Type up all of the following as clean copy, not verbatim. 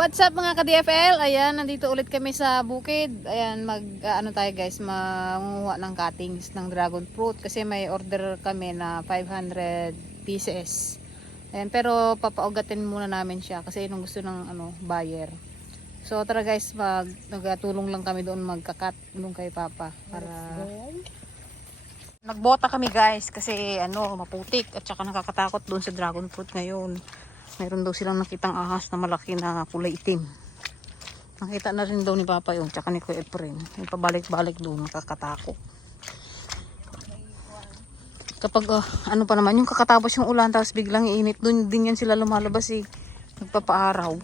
What's up mga ka-DFL? Ayan, nandito ulit kami sa bukid. Ayan, ano tayo guys, mangunguha ng cuttings ng dragon fruit kasi may order kami na 500 pieces. Ayan, pero papaugatin muna namin siya kasi yun ang gusto ng buyer. So tara guys, nagtulong lang kami doon magkakat doon kay Papa para nagbota kami guys kasi maputik at saka nakakatakot doon sa dragon fruit ngayon. Mayroon daw silang nakitang ahas na malaki na kulay itim. Nakita na rin daw ni Papa yun, tsaka ni Kuya Efren. Yung pabalik-balik doon, nakakatakot. Kapag pa naman, yung kakatapos yung ulan, tapos biglang iinit, doon din yan sila lumalabas nagpapaaraw.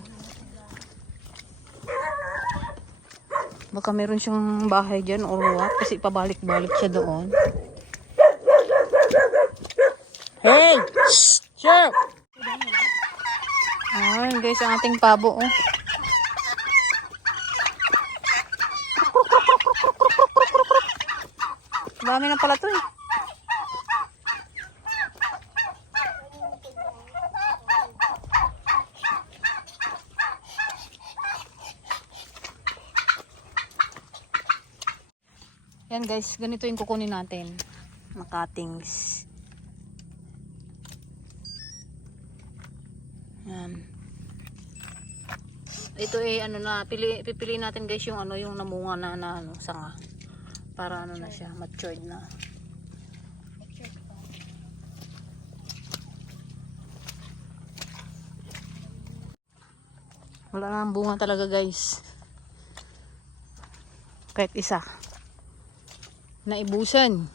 Baka meron siyang bahay dyan or what, kasi pabalik-balik siya doon. Hey! Shh! Sure! Ayan guys, ang ating pabo Dami na pala to Yan guys, ganito yung kukunin natin na cuttings. Yan. Ito pipili natin guys yung yung namunga na sanga. Para na siya, matured na. Wala na ang bunga talaga guys. Kahit isa. Naibusan.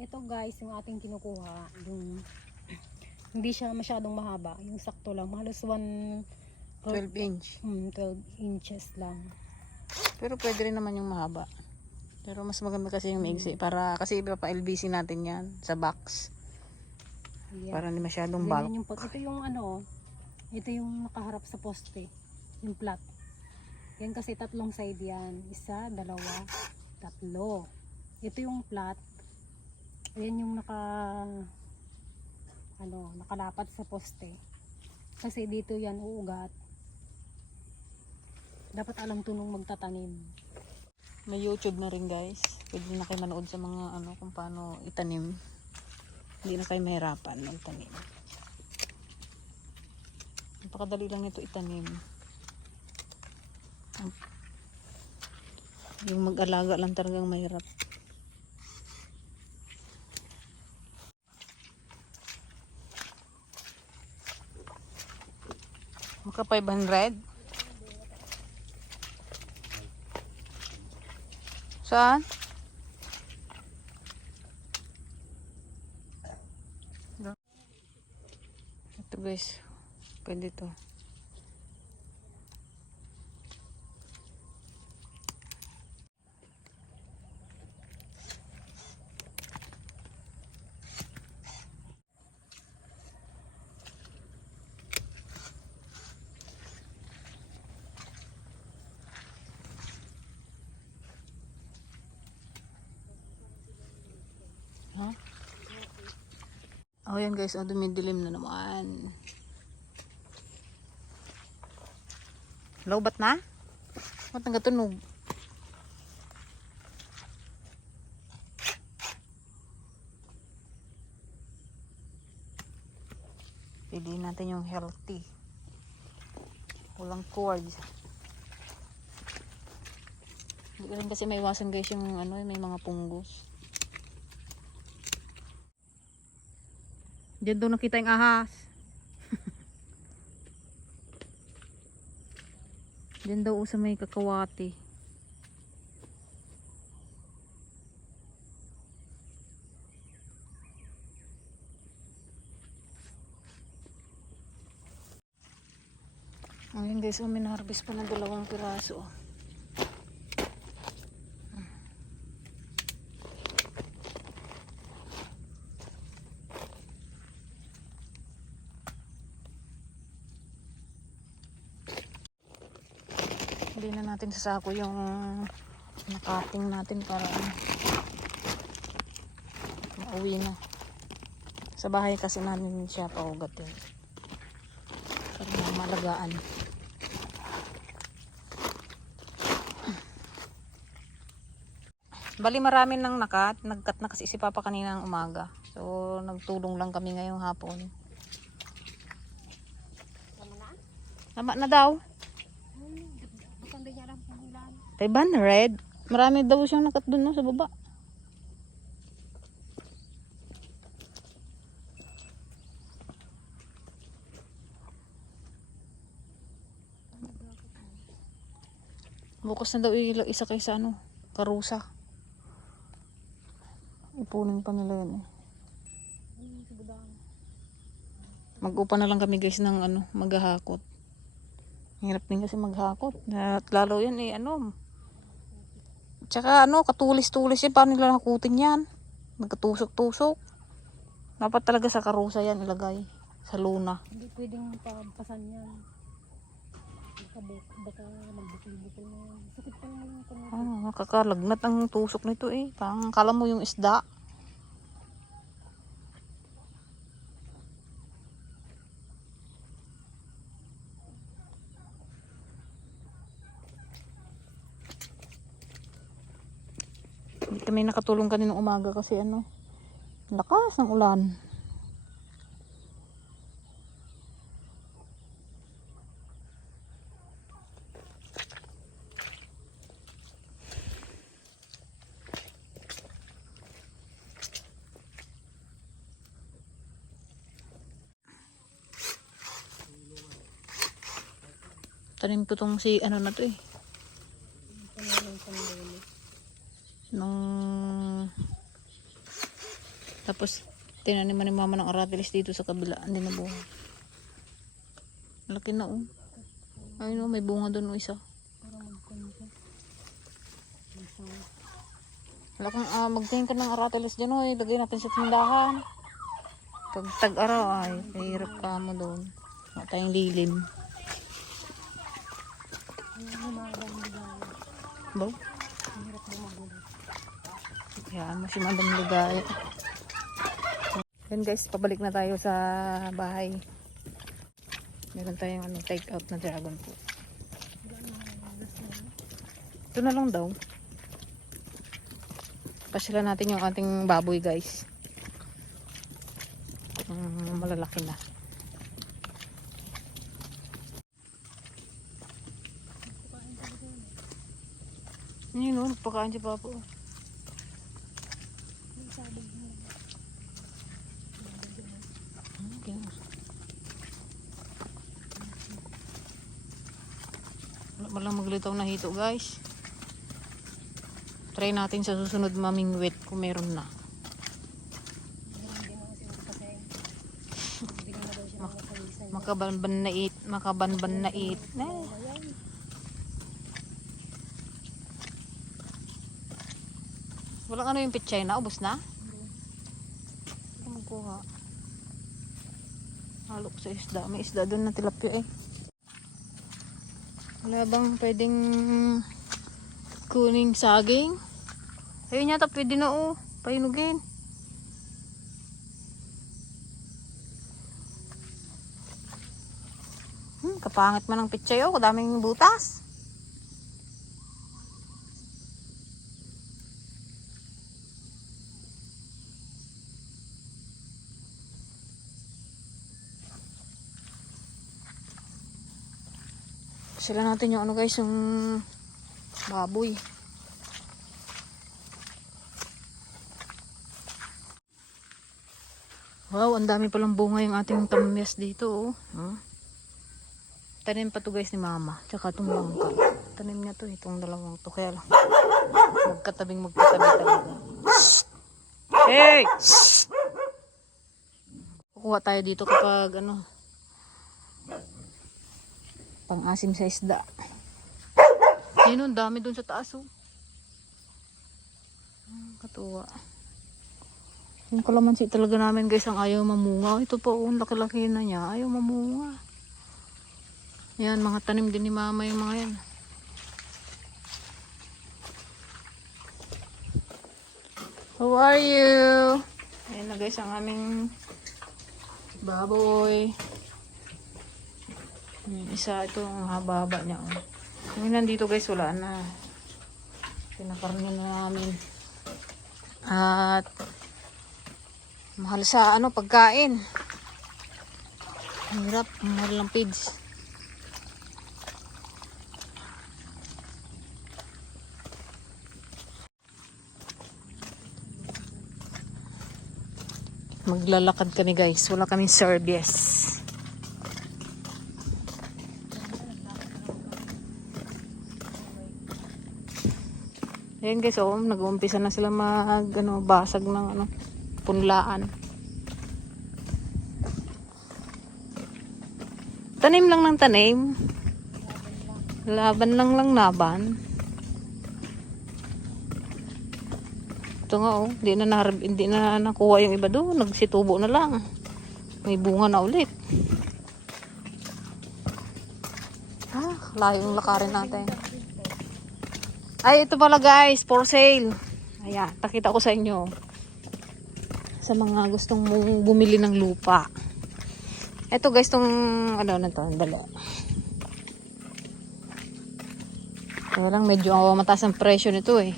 Ito guys, yung ating kinukuha, hindi siya masyadong mahaba, yung sakto lang, halos 12 inch. 12 inches lang. Pero pwede rin naman yung mahaba. Pero mas maganda kasi yung maigsi kasi iba pa LBC natin yan sa box. Yeah. Para hindi masyadong bulk. Ito yung nakaharap sa poste, yung plat. Yan kasi tatlong side yan. Isa, dalawa, tatlo. Ito yung plat. Ayan yung nakalapat sa poste. Kasi dito yan uugat. Dapat alam to nung magtatanim. May YouTube na rin guys. Pwede na kayo manood sa mga kung paano itanim. Hindi na kayo mahirapan magtanim. Napakadali lang nito itanim. Yung mag-alaga lang talagang mahirap. Maka 500. Saan? Ito guys. Pwede to. Oh yan guys, dumidilim na naman. Lobat na? Ba't nagatunog? Piliin natin yung healthy. Walang cords. Hindi rin kasi may iwasan guys yung may mga punggos. Diyan doon nakita yung ahas. Diyan daw sa may kakawati. Ayun guys, minarvest pa ng 2 piraso. Hindi na natin sa sako yung nakating natin para mauwi na. Sa bahay kasi namin siya paugat yun. Para malagaan. Bali marami nang nagkat na kasi si Papa kanina ng umaga. So nagtulong lang kami ngayong hapon. Tama na daw. Bukang din niya lang kung ilan. 500. Marami daw siyang nakat doon no, sa baba. Bukas na daw isa kaysa ano, karusa. Ipunin pa nila yan eh. Mag-upa na lang kami guys ng ano, maghahakot. Hirap din kasi maghakot. At lalo yan eh, ano. Tsaka ano, katulis-tulis yan. Paano nila hakutin yan? Nagkatusok-tusok. Dapat talaga sa karusa yan ilagay. Sa luna. Hindi pwedeng pampasan yan. Baka magbukil-bukil na yan. Sakit pa naman yung kamote. Nakakalagnat ang tusok nito eh. Parang kala mo yung isda. Hindi kami nakatulong kaninang umaga kasi ano, lakas ng ulan. Tanim ko tong si ano na to eh. Tapos tinaniman ni mama ng aratilis dito sa kabila, hindi na bunga. Laki na oh. Ayun oh, may bunga doon oh, isa. Wala kang magtingin ka ng aratilis dyan oh, ilagay natin sa tindahan. Pag tag-araw ay mahirap ka mo doon. Wala tayong lilim. Baw? Yan mo si Madam Ligaya. Yan guys, pabalik na tayo sa bahay. Meron tayong ano, take out na dragon fruit. Ito na lang daw. Pasyalan natin yung ating baboy guys. Malalaki na. Yun o, nagpakaan siya Papa. Okay. Wala ba lang maglitaw na hito guys. Try natin sa susunod mamingwit kung meron na. Makabanban na it. Walang ano yung pichay na, ubos na? Ano magkuha? Halok sa isda. May isda doon na tilapia eh. Wala bang pwedeng kuning saging? Ayun yata pwede na oh. Painugin. Kapangit man ng pichay oh. Kadaming butas. Sila natin yung ano guys, yung baboy. Wow, ang dami palang bunga yung ating tamyas dito oh. Tanim pa to guys ni mama. Tsaka itong langka. Tanim niya to, itong dalawang to. Kaya lang, magkatabi talaga. Hey! Kukuha tayo dito kapag ano, pang-asim sa isda. Yun, ang dami dun sa taas oh. Katuwa. Yung kalamansi talaga namin guys ang ayaw mamunga. Ito po, laki-laki na niya. Ayaw mamunga. Yan, mga tanim din ni mama yung mga yan. How are you? Ayan na guys ang aming baboy. Isa ito ang haba-haba niya. Yung nandito guys wala na. Pinakarne na namin. At mahal sa pagkain. Hirap, mahal ng pigs. Maglalakad kami guys. Wala kaming service. Ayan guys, nag-uumpisa na sila basag ng punlaan. Tanim lang ng tanim. Laban lang laban. Ito nga hindi na nakuha yung iba doon. Nagsitubo na lang. May bunga na ulit. Layong lakarin natin. Ay, ito pala guys, for sale. Ayan, pakita ko sa inyo. Sa mga gustong bumili ng lupa. Ito guys, tong na to, dali. Kaya lang medyo mataas ang presyo nito eh.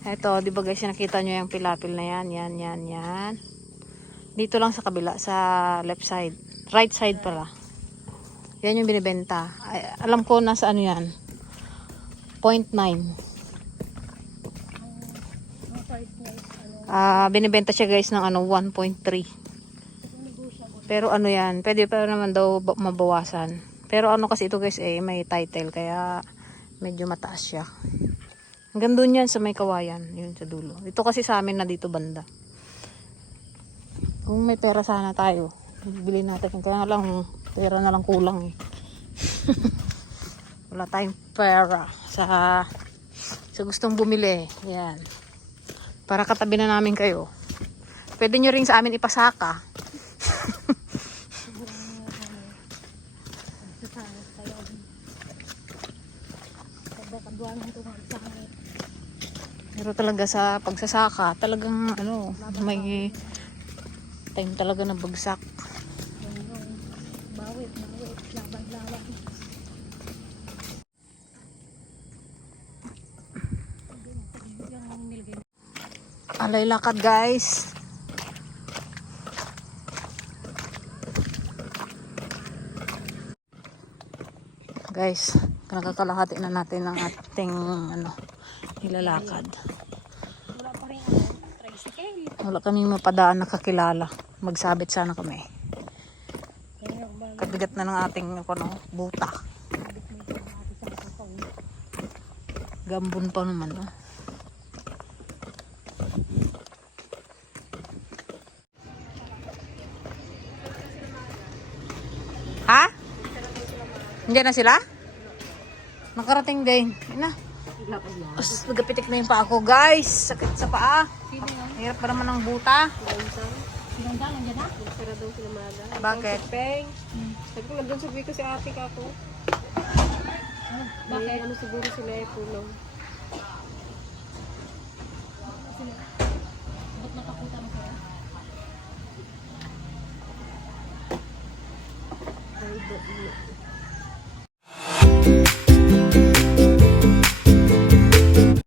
Ito, di ba guys, nakita nyo yung pilapil na yan. Yan. Dito lang sa kabila, sa left side. Right side pala. Yan yung binibenta. Ay, alam ko nasa yan. 0.9. Binibenta siya guys ng 1.3. Pero yan, pwede pa naman daw mabawasan. Pero kasi ito guys may title kaya medyo mataas siya. Hanggang doon yan sa may kawayan, yun sa dulo. Ito kasi sa amin na dito banda. Kung may pera sana tayo, bili natin. Kaya lang, pera na lang kulang eh. Wala tayong pera sa gustong bumili. Yan. Para katabi na namin kayo. Pwede nyo rin sa amin ipasaka. Pero talaga sa pagsasaka, talagang may time talaga na bagsak. Bawit, laban. Alay lakad guys. Guys, nakakalahati na natin ang ating nilalakad. Wala pa rin tricycle. Wala kaming mapadaan na kakilala. Magsabit sana kami. Kabigat na ng ating buta. Gambon pa naman. Ha? Hindi na sila? Nakarating din. Ina. Nagapitik na yung paa ko, guys. Sakit sa paa. Hirap pa naman ng buta. Sinanda, nandiyan na? Sara daw sila maga. Bakit? Peng. Sabi ko, nandun sabi ko si ate ka ko. Bakit? Ano siguro sila ay pulong. Ba't nakapunta mo kayo? Ay,